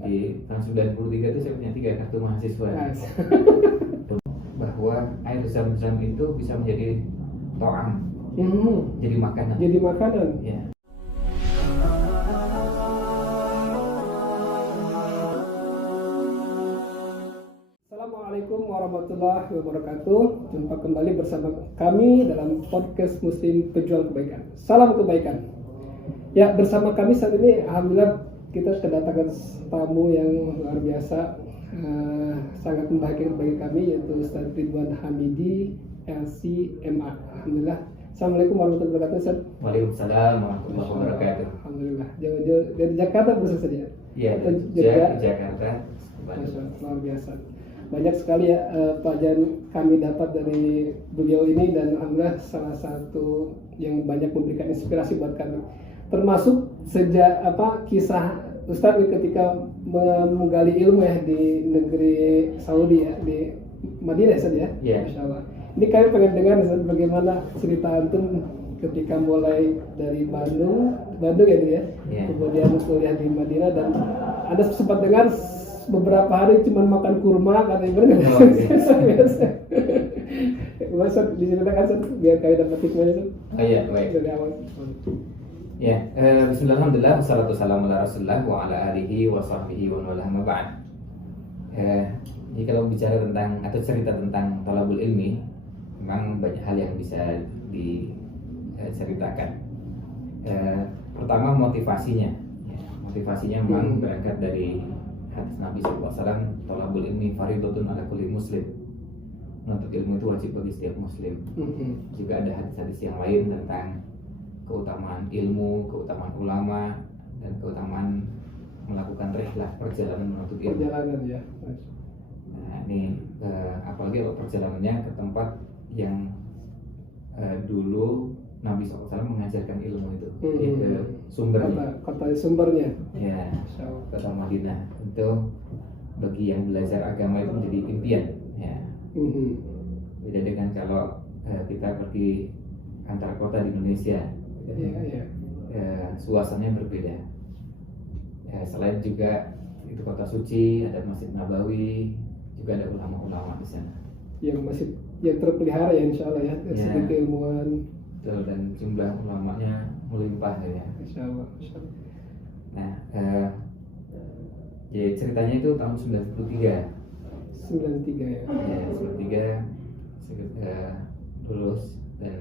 Di tahun 93 itu saya punya 3 kartu mahasiswa. Bahwa air zam-zam itu bisa menjadi to'am, jadi makanan. Ya. Assalamualaikum warahmatullahi wabarakatuh. Jumpa kembali bersama kami dalam podcast Muslim Pejuang Kebaikan. Salam kebaikan. Ya, bersama kami saat ini alhamdulillah kita kedatangan tamu yang luar biasa, sangat membahagiakan bagi kami, yaitu Ustaz Ridwan Hamidi, LC-MA. Alhamdulillah. Assalamualaikum warahmatullahi wabarakatuh, Ustaz. Waalaikumsalam warahmatullahi wabarakatuh. Alhamdulillah. Jauh-jauh dari Jakarta bersama saja. Iya, Jakarta. Luar biasa. Banyak sekali ya pelajaran kami dapat dari beliau ini, dan alhamdulillah salah satu yang banyak memberikan inspirasi buat kami. Termasuk sejak kisah Ustadz ketika menggali ilmu ya di negeri Saudi ya, di Madinah saja ya. Yeah. Masya Allah. Ini kami pengen dengar Ustadz, bagaimana cerita antum ketika mulai dari Bandung ya dia ya. Yeah. Kemudian kuliah di Madinah, dan Anda sempat dengar beberapa hari cuma makan kurma, katanya benar nggak? Oh, iya. Masa diceritakan biar kami dapat hikmahnya. Oh iya, baik. Dari awal. Ya, bismillahirrahmanirrahim. Wassalatu wassalamu ala Rasulillah wa ala alihi wa sahbihi wa man wala ma ba'd. Jadi kalau bicara tentang atau cerita tentang thalabul ilmi, memang banyak hal yang bisa diceritakan. Pertama motivasinya. Motivasinya memang berangkat dari hadis Nabi SAW, thalabul ilmi fardhatun ala kulli muslim. Menuntut ilmu itu wajib bagi setiap muslim. Juga ada hadis-hadis yang lain tentang keutamaan ilmu, keutamaan ulama, dan keutamaan melakukan rihlah, perjalanan menuntut ilmu. Perjalanan ya. Nah ini apalagi kalau perjalanannya ke tempat yang dulu Nabi SAW mengajarkan ilmu itu, ke sumbernya. Kota sumbernya. Ya, kota Madinah. Itu bagi yang belajar agama itu menjadi impian. Ya. Beda dengan kalau kita pergi antar kota di Indonesia. Suasananya berbeda. Selain juga itu kota suci, ada Masjid Nabawi, juga ada ulama-ulama di sana. Yang masih terpelihara ya, insya Allah ya, segi keilmuan. Betul, dan jumlah ulamanya melimpah ya. Insya Allah. Nah, ya ceritanya itu tahun 93. 93 ya. Ya, 93 lulus, dan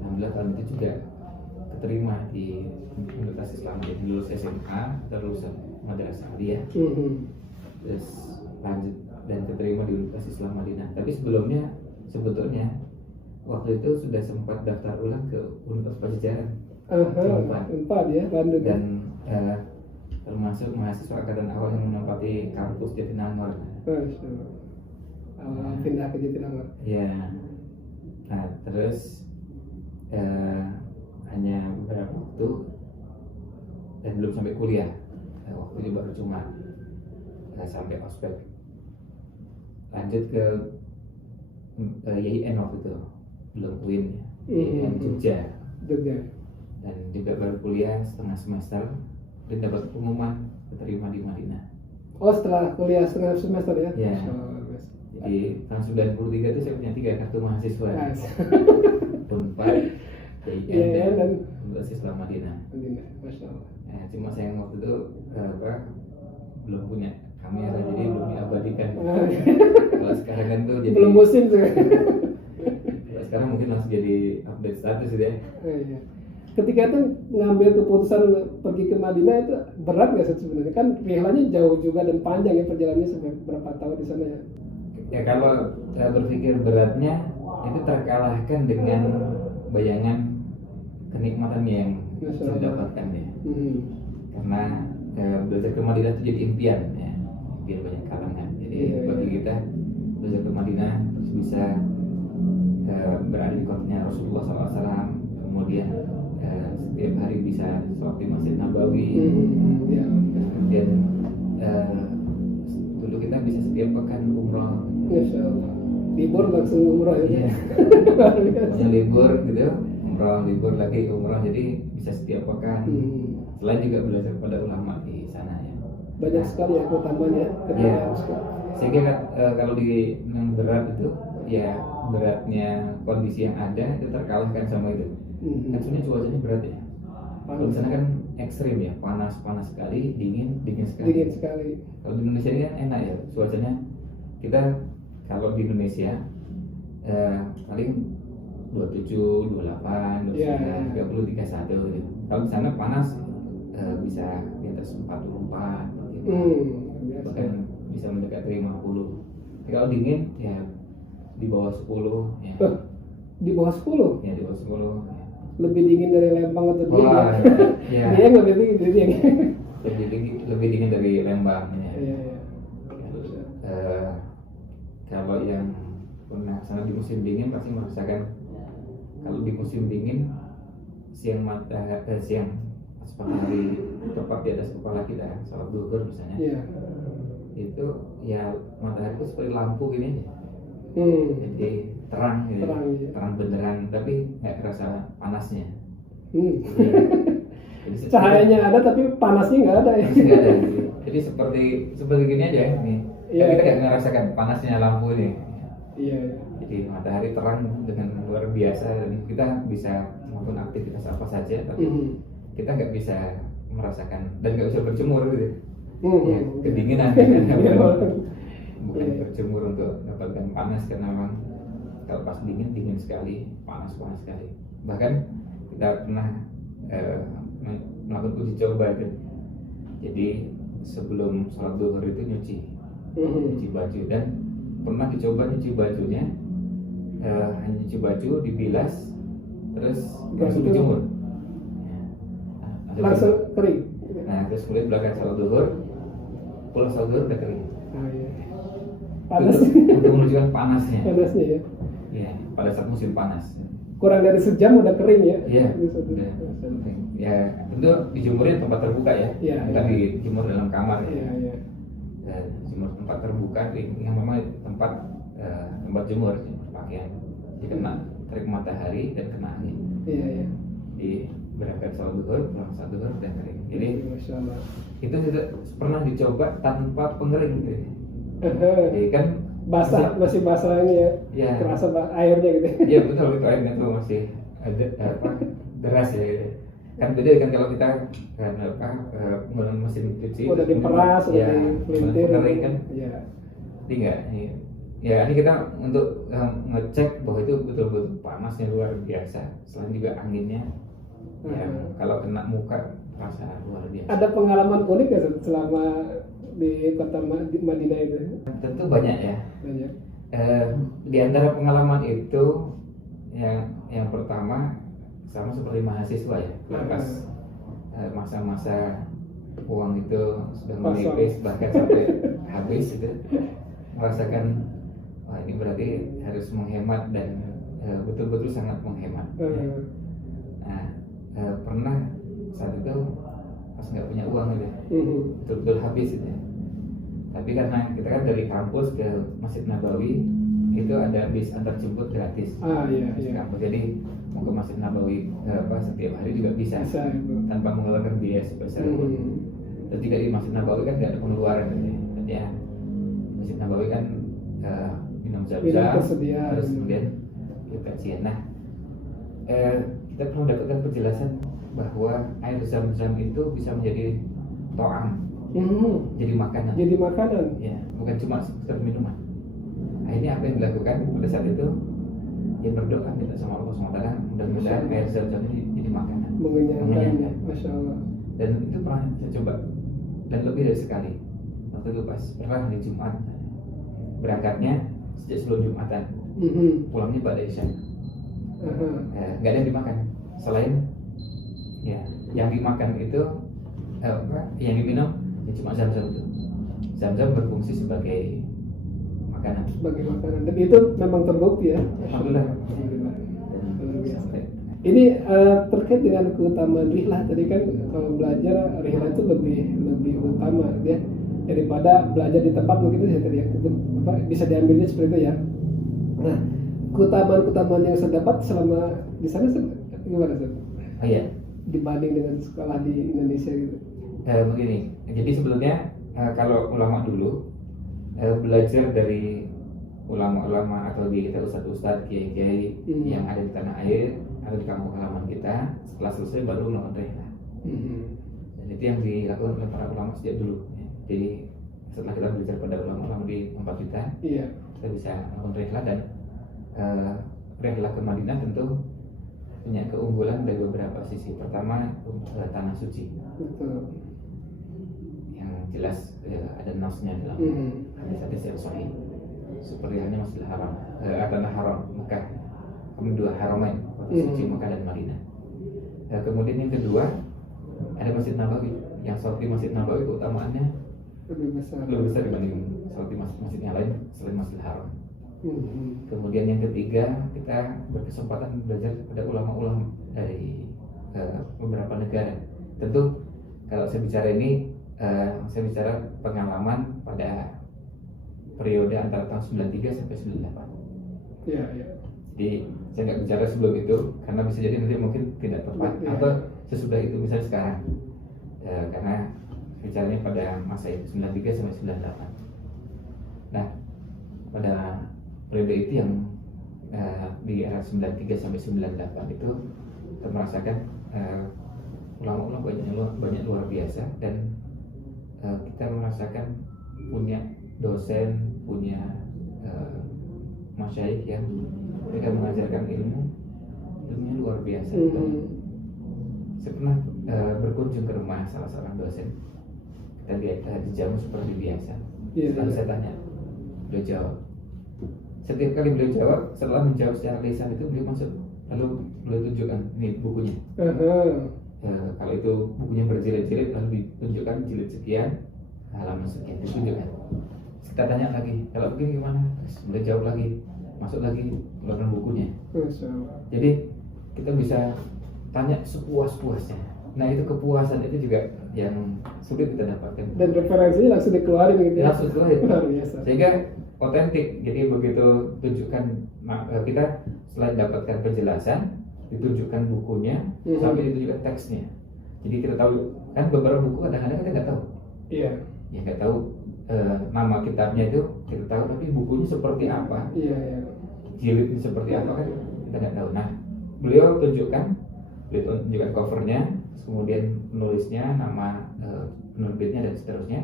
alhamdulillah tahun itu juga keterima di Universitas Islam. Jadi lulus SMA, terus Madrasah Aliyah, terus lanjut dan keterima di Universitas Islam Madinah. Tapi sebelumnya sebetulnya waktu itu sudah sempat daftar ulang ke Universitas Pajajaran. Empat ya, Bandung. Dan termasuk mahasiswa angkatan awal yang menempati kampus Jatinangor. Pindah ke Jatinangor. Ya. Nah, terus hanya beberapa waktu dan belum sampai kuliah. Waktu itu baru cuma sampai ospek. Lanjut ke YIN waktu itu, belum UIN ya. YIN Jogja. Dan juga baru kuliah setengah semester dan dapat pengumuman keterima di Madinah. Oh, setelah kuliah setengah semester ya? Ya. Jadi tahun 93 itu saya punya 3 kartu mahasiswa. Unpad, YIN, dan Universitas Islam Madinah. Masya Allah. Cuma sayang waktu itu belum punya kamera, jadi belum diabadikan. Kalau sekarang kan tuh jadi belum musim tuh. Kalau sekarang mungkin langsung jadi update status gitu ya. Iya. Ketika itu ngambil keputusan pergi ke Madinah itu berat nggak sih sebenarnya? Kan rihlanya jauh juga dan panjang ya, perjalanannya sampai berapa tahun di sana ya? Ya kalau berpikir beratnya itu terkalahkan dengan bayangan kenikmatannya yang saya dapatkan ya. Karena belajar ke Madinah itu jadi impian ya, impian banyak kalangan. Jadi bagi kita belajar ke Madinah terus bisa berada di kotanya Rasulullah SAW, kemudian setiap hari bisa sholat di Masjid Nabawi, kemudian dulu kita bisa setiap pekan umroh. Masya Allah. Libur langsung umroh ya. Iya. Libur gitu, umroh, libur lagi umroh, jadi bisa setiap pekan. Selain juga belajar pada ulama di sana ya. banyak sekali ya utamanya. Iya. Sehingga kalau di yang berat itu ya beratnya kondisi yang ada itu terkalahkan sama itu. Kan sebenarnya cuacanya berat ya. Kalau di sana kan ekstrim ya, panas sekali, dingin sekali. Dingin sekali. Kalau di Indonesia ini kan enak ya cuacanya. Kita kalau di Indonesia paling 27, 28, 29, 30, 31 gitu. Kalau di sana panas bisa di atas 44 gitu. Bahkan bisa mendekati 50. Kalau dingin ya di bawah 10 ya. Di bawah 10? Ya di bawah 10. Lebih dingin dari Lembang atau Dieng? Wah, ya. Dieng lebih dingin dari Dieng. Lebih dingin dari Lembang ya. Iya. Kalau yang pernah sana di musim dingin pasti merasakan kalau di musim dingin siang pas matahari tepat di atas kepala kita saat duhur misalnya. Iya. Itu ya matahari itu seperti lampu gini aja. Jadi terang gitu. Terang beneran tapi nggak kerasa panasnya. Jadi Cahayanya ada tapi panasnya nggak ada ya. Nggak ada. Jadi seperti gini aja nih. Iya. Kita nggak ngerasakan panasnya lampu ini. Iya. Jadi matahari terang dengan luar biasa dan kita bisa melakukan aktivitas apa saja, tapi kita nggak bisa merasakan dan nggak bisa berjemur gitu. Ya, kedinginan bukan berjemur untuk dapatkan panas karena memang kalau pas dingin sekali, panas sekali. Bahkan kita pernah melakukan uji coba itu. Jadi sebelum sholat duhur itu nyuci baju dan pernah dicoba nyuci bajunya hanya nyuci baju dibilas terus langsung dijemur langsung kering. Nah terus kemudian belakang sholat duhur pulang sholat duhur udah kering. Panas untuk menunjukkan panasnya ya. Ya pada saat musim panas kurang dari sejam udah kering ya. Iya udah ya tentu dijemurnya tempat terbuka ya. Kita dijemur dalam kamar ya. Jemur tempat terbuka yang memang tempat jemur pakaian jadi kena terik matahari dan kena angin. Di berangkat sholat duhur pulang sholat duhur dan kering. Jadi itu pernah dicoba tanpa pengering gitu. Jadi kan masih basah ini ya. Terasa airnya gitu. Iya betul itu airnya tuh masih ada deras ya gitu. Kan beda kan kalau kita menggunakan mesin cuci udah diperas, udah dipelintir kering kan. Iya. Tidak ya ini kita untuk ngecek bahwa itu betul-betul panasnya luar biasa. Selain juga anginnya ya kalau kena muka rasa luar biasa. Ada pengalaman unik ya selama di kota Madinah itu? Tentu banyak ya. Banyak. Di antara pengalaman itu yang pertama sama seperti mahasiswa ya, pas masa-masa uang itu sudah menipis bahkan sampai habis itu merasakan wah ini berarti harus menghemat dan betul-betul sangat menghemat. Nah pernah saat itu pas nggak punya uang gitu, betul-betul habis itu. Tapi karena kita kan dari kampus ke Masjid Nabawi itu ada bis antar jemput gratis. Iya. Kampus jadi mau ke Masjid Nabawi setiap hari juga bisa tanpa mengeluarkan biaya sebesar pun. Dan tidak di Masjid Nabawi kan tidak ada pengeluaran gitu ya. Masjid Nabawi kan minum zam-zam terus kemudian kita kajian. Nah kita pernah mendapatkan penjelasan bahwa air zam-zam itu bisa menjadi to'am, jadi makanan. Ya, bukan cuma sekedar minuman. Nah, ini apa yang dilakukan pada saat itu? Ya berdoa minta sama Allah SWT mudah-mudahan air zam-zam ini jadi makanan. Mengenyangkan. Masya Allah. Dan itu pernah saya coba dan lebih dari sekali. Waktu itu pas pernah hari Jumat berangkatnya sejak sebelum Jumatan, pulangnya pada Isya. Nggak ada yang dimakan selain ya yang dimakan itu yang diminum ya cuma zam-zam itu. Zam-zam berfungsi sebagai makanan. Dan itu memang terbukti ya. Alhamdulillah. Ini terkait dengan keutamaan rihlah tadi kan kalau belajar rihlah itu lebih utama ya daripada belajar di tempat begitu ya tadi bisa diambilnya seperti itu ya. Nah keutamaan yang saya dapat selama di sana gimana sih? Iya. Dibanding dengan sekolah di Indonesia gitu. Begini, jadi sebelumnya kalau ulama dulu belajar dari ulama-ulama atau kita ustadz-ustadz, kiai-kiai yang ada di tanah air atau di kampung halaman kita, setelah selesai baru melakukan rihlah. Dan itu yang dilakukan oleh para ulama sejak dulu. Jadi setelah kita belajar pada ulama-ulama di tempat kita, kita bisa melakukan rihlah. Dan rihlah ke Madinah tentu punya keunggulan dari beberapa sisi. Pertama, tanah suci. Betul. Yang jelas ada nasnya dalam hadis-hadis yang sahih. Seperti halnya Masjidil Haram, tanah haram Mekah, kemudian dua haramain, kota suci Mekah dan Madinah. Kemudian yang kedua ada Masjid Nabawi, yang seperti Masjid Nabawi keutamaannya lebih besar dibanding seperti masjid yang lain selain Masjidil Haram. Kemudian yang ketiga, kita berkesempatan belajar pada ulama-ulama dari beberapa negara. Tentu kalau saya bicara ini, saya bicara pengalaman pada periode antara tahun 93 sampai 98. Iya. Jadi saya nggak bicara sebelum itu karena bisa jadi nanti mungkin tidak tepat atau sesudah itu, misalnya sekarang. Karena bicaranya pada masa itu 93 sampai 98. Nah, pada periode itu yang di era 93 sampai 98 itu kita merasakan ulama-ulama banyak luar biasa, dan kita merasakan punya dosen, punya masyayikh yang mereka mengajarkan ilmunya luar biasa. Saya pernah berkunjung ke rumah salah seorang dosen. Kita lihat dijamu seperti biasa. Lalu saya tanya, beliau jawab. Setiap kali beliau jawab, setelah menjawab secara lisan itu beliau masuk, lalu beliau tunjukkan ini bukunya. Kalau itu bukunya berjilid-jilid, lalu ditunjukkan jilid sekian, halaman sekian, ditunjukkan. Kita tanya lagi, kalau begini gimana? Terus beliau jawab lagi, masuk lagi, keluarkan bukunya. Jadi kita bisa tanya sepuas-puasnya. Nah, itu kepuasan itu juga yang sulit kita dapatkan. Dan referensinya langsung dikeluarin gitu. Langsung dikeluarin. Luar biasa. Sehingga otentik. Jadi begitu tunjukkan, kita selain dapatkan penjelasan, ditunjukkan bukunya, sampai ditunjukkan teksnya. Jadi kita tahu, kan beberapa buku kadang-kadang kita nggak tahu. Iya. Ya nggak tahu nama kitabnya itu kita tahu, tapi bukunya seperti apa, jilidnya seperti apa kan kita nggak tahu. Nah, beliau tunjukkan covernya, kemudian penulisnya, nama penerbitnya dan seterusnya,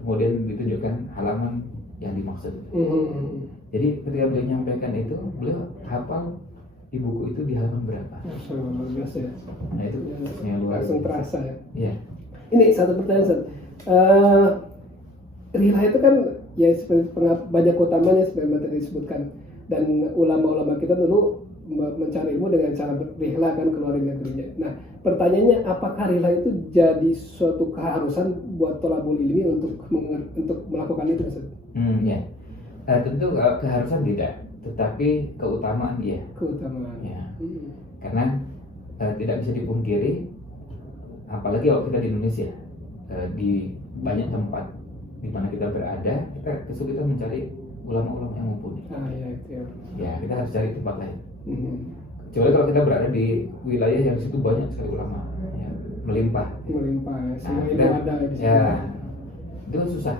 kemudian ditunjukkan halaman yang dimaksud. Jadi ketika beliau menyampaikan itu, beliau hafal di buku itu di halaman berapa. Luar biasa ya. Nah, itu yang luar langsung terasa ya. Iya. Ini satu pertanyaan, Ustaz. Rihlah itu kan ya seperti banyak utamanya seperti tadi disebutkan, dan ulama-ulama kita dulu mencari ilmu dengan cara rihlah kan keluar negerinya. Nah, pertanyaannya, apakah rihlah itu jadi suatu keharusan buat thalabul ilmi untuk melakukan itu, Ustaz? Ya. Tentu keharusan tidak, tetapi keutamaan iya. Keutamaan. Ya. Karena tidak bisa dipungkiri, apalagi kalau kita di Indonesia, di banyak tempat di mana kita berada, kita kesulitan mencari ulama-ulama yang mumpuni. Ya, kita harus cari tempat lain. Kecuali kalau kita berada di wilayah yang situ banyak sekali ulama, ya, melimpah. Semua itu ada di sana. Ya, itu kan susah.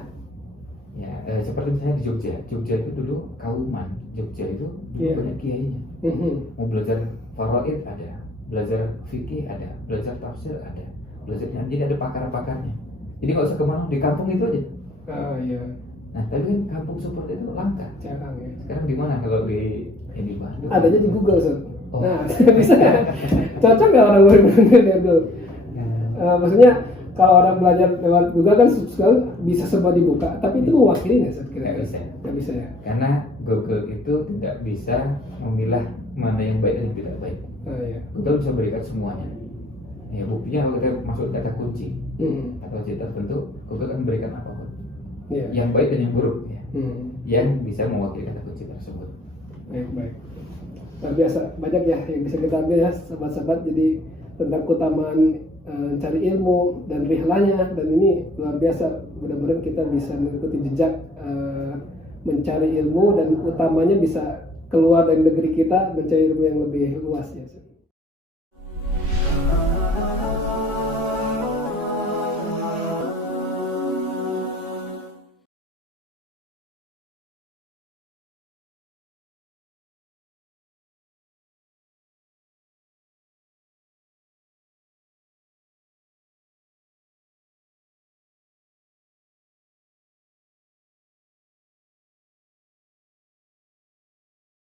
Ya, seperti misalnya di Jogja itu dulu Kauman, Jogja itu banyak kiainya. Mau belajar faraid ada, belajar fikih ada, belajar tafsir ada, jadi ada pakar-pakarnya. Jadi nggak usah kemana, di kampung itu aja. Nah, tapi kan kampung seperti itu langka. Jarang ya. Sekarang di mana kalau di Bandung? Adanya di Google, Ustaz. Nah, bisa. Cocok nggak orang benar-benar dari Google? Maksudnya kalau orang belajar lewat Google kan sekarang bisa semua dibuka, tapi itu mewakili nggak, Ustaz? Nggak bisa ya. Karena Google itu tidak bisa memilah mana yang baik dan yang tidak baik. Google bisa berikan semuanya. Ya, buktinya kalau kita masuk kata kunci atau cerita tertentu, Google akan memberikan apapun, yang baik dan yang buruk, yang bisa mewakili kata kunci tersebut. Baik. Luar biasa, banyak ya yang bisa kita ambil ya, sahabat-sahabat. Jadi tentang keutamaan cari ilmu dan rihlanya, dan ini luar biasa. Mudah-mudahan kita bisa mengikuti jejak mencari ilmu, dan utamanya bisa keluar dari negeri kita mencari ilmu yang lebih luas ya.